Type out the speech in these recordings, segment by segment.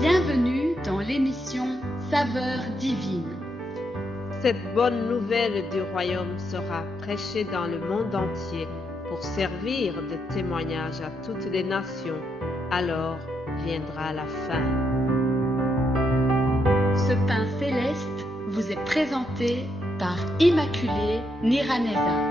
Bienvenue dans l'émission Saveurs divines. Cette bonne nouvelle du royaume sera prêchée dans le monde entier pour servir de témoignage à toutes les nations. Alors viendra la fin. Ce pain céleste vous est présenté par Immaculée Niraneza.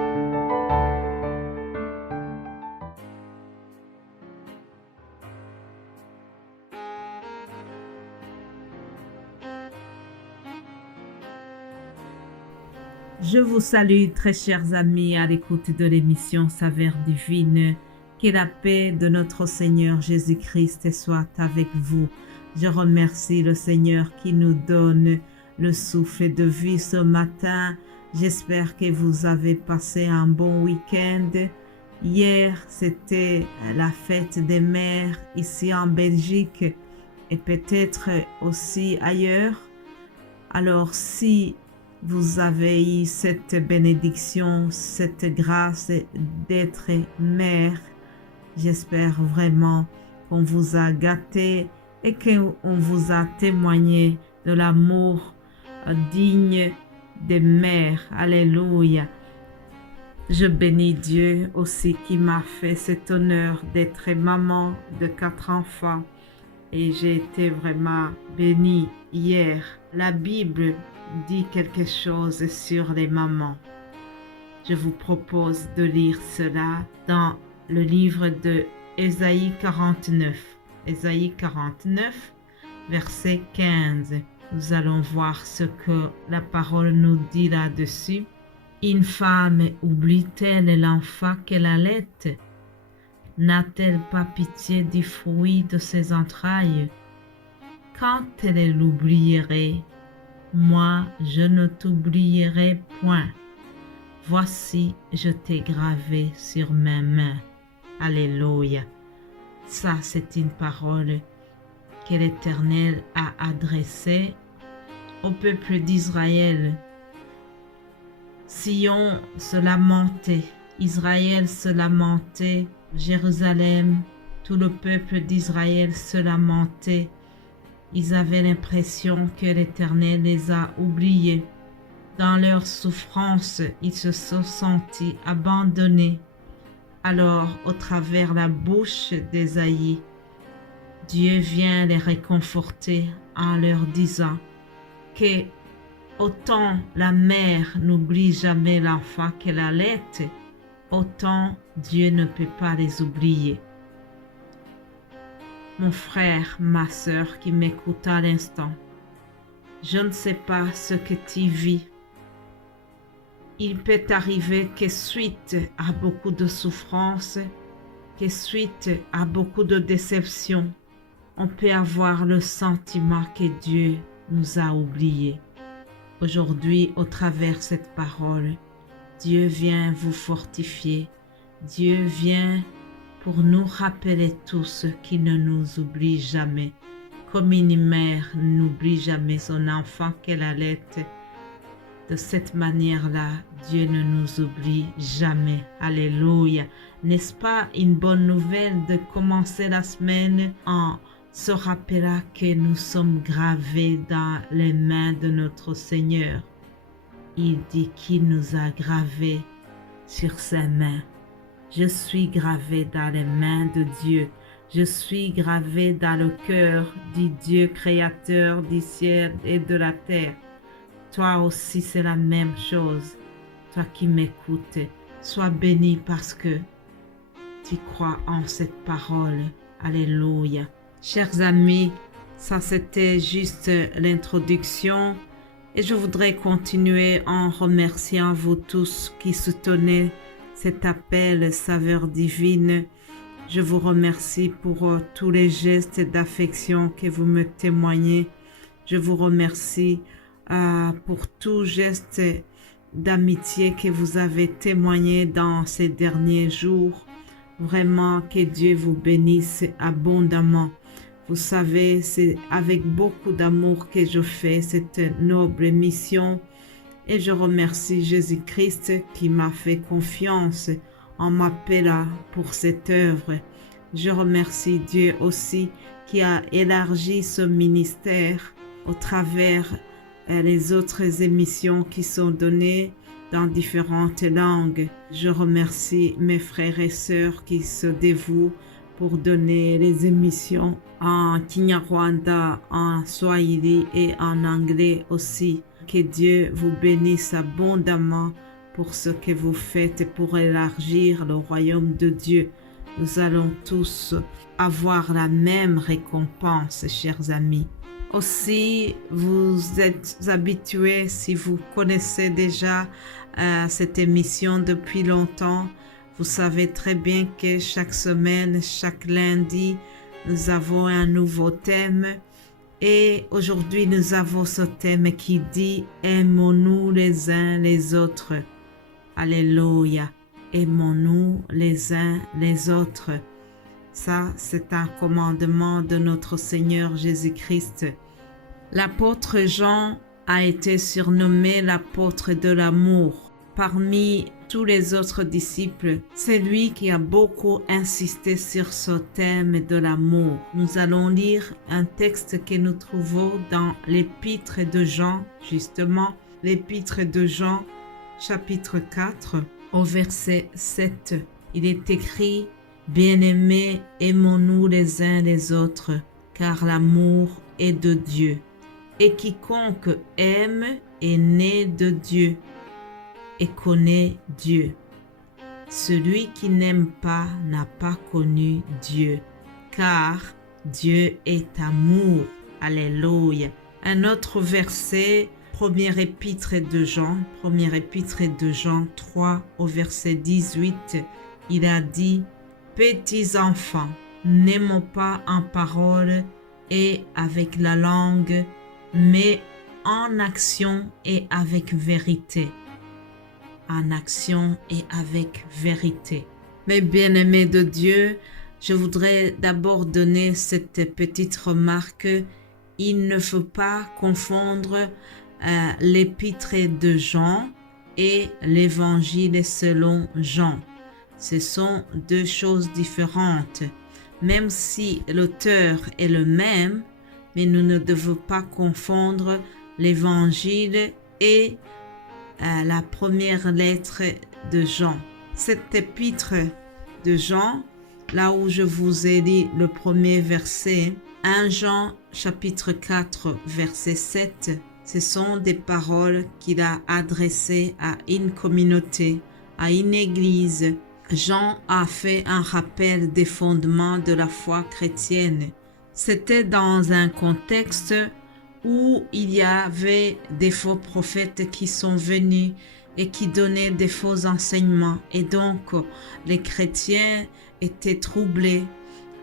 Je vous salue, très chers amis, à l'écoute de l'émission Saveurs divines. Que la paix de notre Seigneur Jésus-Christ soit avec vous. Je remercie le Seigneur qui nous donne le souffle de vie ce matin. J'espère que vous avez passé un bon week-end. Hier, c'était la fête des mères ici en Belgique et peut-être aussi ailleurs. Alors, si vous avez eu cette bénédiction, cette grâce d'être mère, j'espère vraiment qu'on vous a gâté et qu'on vous a témoigné de l'amour digne des mères. Alléluia. Je bénis Dieu aussi qui m'a fait cet honneur d'être maman de 4 enfants et j'ai été vraiment bénie hier. La Bible dit quelque chose sur les mamans. Je vous propose de lire cela dans le livre de Ésaïe 49. Ésaïe 49, verset 15. Nous allons voir ce que la parole nous dit là-dessus. Une femme oublie-t-elle l'enfant qu'elle allait? N'a-t-elle pas pitié du fruit de ses entrailles? Quand elle l'oublierait, moi, je ne t'oublierai point. Voici, je t'ai gravé sur mes mains. Alléluia. Ça, c'est une parole que l'Éternel a adressée au peuple d'Israël. Sion se lamentait, Israël se lamentait, Jérusalem, tout le peuple d'Israël se lamentait. Ils avaient l'impression que l'Éternel les a oubliés. Dans leur souffrance, ils se sont sentis abandonnés. Alors, au travers la bouche d'Ésaïe, Dieu vient les réconforter en leur disant que autant la mère n'oublie jamais l'enfant qu'elle allait, autant Dieu ne peut pas les oublier. Mon frère, ma sœur qui m'écoute à l'instant, je ne sais pas ce que tu vis. Il peut arriver que suite à beaucoup de souffrances, que suite à beaucoup de déceptions, on peut avoir le sentiment que Dieu nous a oubliés. Aujourd'hui, au travers de cette parole, Dieu vient vous fortifier. Dieu vient pour nous rappeler tous qu'il ne nous oublie jamais. Comme une mère n'oublie jamais son enfant qu'elle allait, de cette manière-là, Dieu ne nous oublie jamais. Alléluia. N'est-ce pas une bonne nouvelle de commencer la semaine en se rappelant que nous sommes gravés dans les mains de notre Seigneur? Il dit qu'il nous a gravés sur ses mains. Je suis gravé dans les mains de Dieu. Je suis gravé dans le cœur du Dieu créateur du ciel et de la terre. Toi aussi, c'est la même chose. Toi qui m'écoutes, sois béni parce que tu crois en cette parole. Alléluia. Chers amis, ça c'était juste l'introduction et je voudrais continuer en remerciant vous tous qui soutenez cet appel Saveurs divines. Je vous remercie pour tous les gestes d'affection que vous me témoignez. Je vous remercie pour tout geste d'amitié que vous avez témoigné dans ces derniers jours. Vraiment que Dieu vous bénisse abondamment. Vous savez, c'est avec beaucoup d'amour que je fais cette noble mission. Et je remercie Jésus-Christ qui m'a fait confiance en m'appelant pour cette œuvre. Je remercie Dieu aussi qui a élargi ce ministère au travers les autres émissions qui sont données dans différentes langues. Je remercie mes frères et sœurs qui se dévouent pour donner les émissions en Kinyarwanda, en Swahili et en anglais aussi. Que Dieu vous bénisse abondamment pour ce que vous faites pour élargir le royaume de Dieu. Nous allons tous avoir la même récompense, chers amis. Aussi, vous êtes habitués, si vous connaissez déjà cette émission depuis longtemps, vous savez très bien que chaque semaine, chaque lundi, nous avons un nouveau thème. Et aujourd'hui, nous avons ce thème qui dit « Aimons-nous les uns les autres ». Alléluia. Aimons-nous les uns les autres. Ça, c'est un commandement de notre Seigneur Jésus-Christ. L'apôtre Jean a été surnommé l'apôtre de l'amour. Parmi tous les autres disciples, c'est lui qui a beaucoup insisté sur ce thème de l'amour. Nous allons lire un texte que nous trouvons dans l'épître de Jean, justement, l'épître de Jean, chapitre 4, au verset 7. Il est écrit « Bien-aimés, aimons-nous les uns les autres, car l'amour est de Dieu. Et quiconque aime est né de Dieu et connaît Dieu. Celui qui n'aime pas n'a pas connu Dieu, car Dieu est amour. » Alléluia. Un autre verset, première épître de Jean 3 au verset 18, il a dit « Petits enfants, n'aimons pas en parole et avec la langue, mais en action et avec vérité. » En action et avec vérité. Mes bien-aimés de Dieu, je voudrais d'abord donner cette petite remarque. Il ne faut pas confondre l'épître de Jean et l'évangile selon Jean. Ce sont deux choses différentes. Même si l'auteur est le même, mais nous ne devons pas confondre l'évangile et la première lettre de Jean. Cette épître de Jean, là où je vous ai dit le premier verset, 1 Jean chapitre 4 verset 7, ce sont des paroles qu'il a adressées à une communauté, à une église. Jean a fait un rappel des fondements de la foi chrétienne. C'était dans un contexte où il y avait des faux prophètes qui sont venus et qui donnaient des faux enseignements. Et donc, les chrétiens étaient troublés.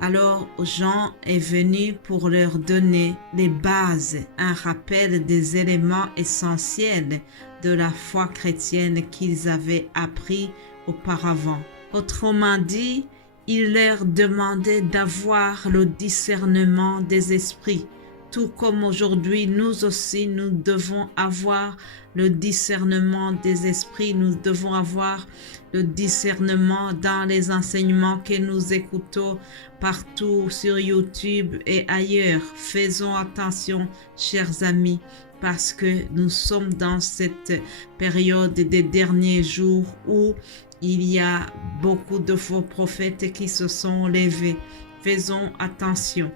Alors, Jean est venu pour leur donner les bases, un rappel des éléments essentiels de la foi chrétienne qu'ils avaient appris auparavant. Autrement dit, il leur demandait d'avoir le discernement des esprits. Tout comme aujourd'hui, nous aussi, nous devons avoir le discernement des esprits. Nous devons avoir le discernement dans les enseignements que nous écoutons partout sur YouTube et ailleurs. Faisons attention, chers amis, parce que nous sommes dans cette période des derniers jours où il y a beaucoup de faux prophètes qui se sont levés. Faisons attention.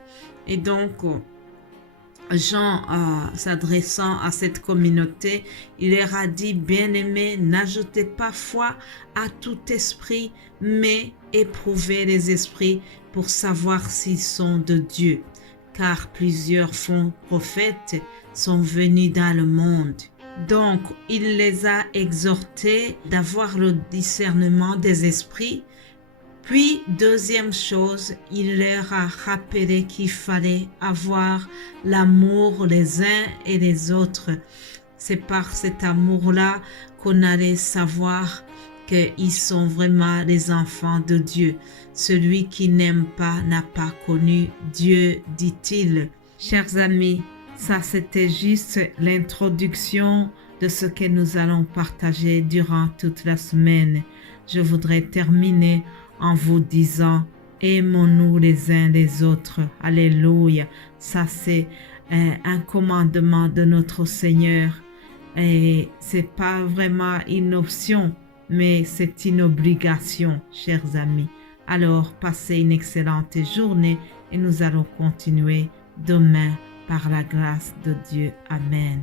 Et donc, Jean, s'adressant à cette communauté, il leur a dit « Bien-aimés, n'ajoutez pas foi à tout esprit, mais éprouvez les esprits pour savoir s'ils sont de Dieu. Car plusieurs faux prophètes sont venus dans le monde. » Donc, il les a exhortés d'avoir le discernement des esprits. Puis, deuxième chose, il leur a rappelé qu'il fallait avoir l'amour les uns et les autres. C'est par cet amour-là qu'on allait savoir qu'ils sont vraiment les enfants de Dieu. Celui qui n'aime pas n'a pas connu Dieu, dit-il. Chers amis, ça c'était juste l'introduction de ce que nous allons partager durant toute la semaine. Je voudrais terminer en vous disant Aimons-nous les uns les autres. Alléluia. Ça, c'est un commandement de notre Seigneur. Et c'est pas vraiment une option, mais c'est une obligation, chers amis. Alors, passez une excellente journée et nous allons continuer demain par la grâce de Dieu. Amen.